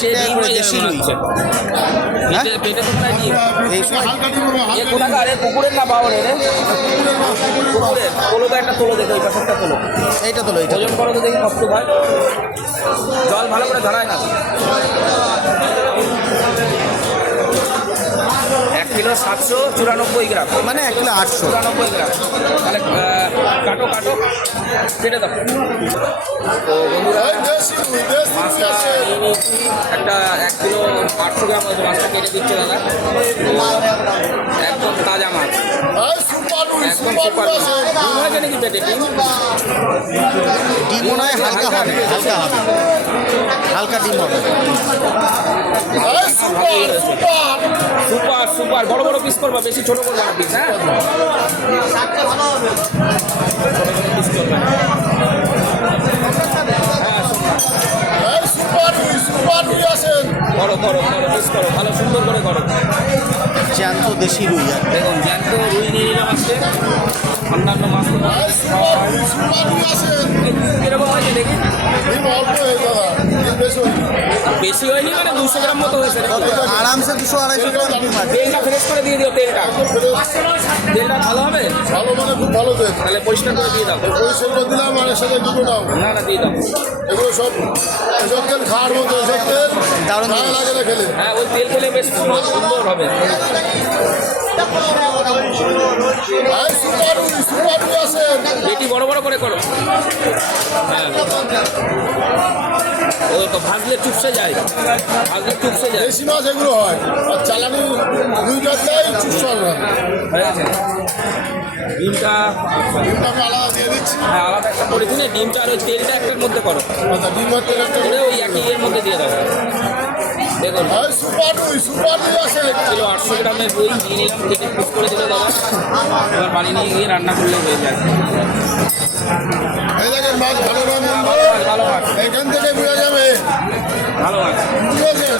সে ডিম হয়ে যাবে মনে হচ্ছে। পেটে কোথায় ডিম এই সময় এ কোথাকার এ পুকুরের না বাওয়ারের পুকুরের তোলো তো একটা তোলো দেখো এই পাশেরটা তোলো এইটা তো এইটা ওজন করো তো দেখি কষ্ট হয় জল ভালো করে ধরায় না 1 কিলো 794 গ্রাম মানে 1 কিলো 800 94 গ্রাম তাহলে কাটো কাটো কেটে দাও তো বন্ধুরা মাছটা নিয়ে নিয়েছি একটা 1 কিলো 800 গ্রাম মতো মাছটা কেটে দিচ্ছে দাদা একদম তাজা মাছ একদম সুপার ডিম হয়েছে নাকি পেটে ডিম ডিম মনে হয় হালকা হবে হালকা ডিম হবে সুপার সুপার বড় বড় পিস করবা বেশি ছোট করবা না পিস হ্যাঁ পিস করবা করো করো করো পিস করো ভালো সুন্দর করে করো জ্যান্ত দেশি রুই আর দেখুন জ্যান্ত রুই নিয়ে নিলাম আজকে অন্যান্য মাছ কিরকম হয়েছে দেখি বেশি হয়নি মানে 200 গ্রাম মতো হয়েছে আরামসে 200-250 গ্রাম ডিম আছে তেলটা ফ্রেশ করে দিয়ে দিও তেলটা ভালো হবে ভালো মানে খুব ভালো তেল তাহলে পরিষ্কার করে দিয়ে দাও পরিষ্কার করে দিলাম আর এর সাথে দুটো নাও না না দিয়ে দাও এগুলো সব এসব তেল খাওয়ার মতো এসব তেল দারুণ গায়ে লাগে না খেলে হ্যাঁ ওই তেল খেলে বেশ সুন্দর হবে সুপার আছে বেটি বড় বড় করে করো হ্যাঁ ও তো ভাজলে চুপসে যায় দেশি মাছ এগুলো হয় আর চালানি দুই গাছটাই চুপসার হয় হয়ে গেছে ডিমটা আমি আলাদা দিয়ে দিচ্ছি হ্যাঁ আলাদা একটা করে দিলে ডিমটা আর ওই তেলটা একটার মধ্যে করো আচ্ছা ডিম আর তেল একটা করে ওই একই এর মধ্যে দিয়ে দাও দেখুন সুপার আছে কিলো 800 গ্রামের রুই নিয়ে নিলাম কেটে পিস করে দিলে দাদা এবার বাড়ি নিয়ে গিয়ে রান্না করলে হয়ে যায় এই দেখেন মাছ ভালো না মন্দ ভালো মাছ এখান থেকে বোঝা যাবে ভালো মাছ বুঝেছেন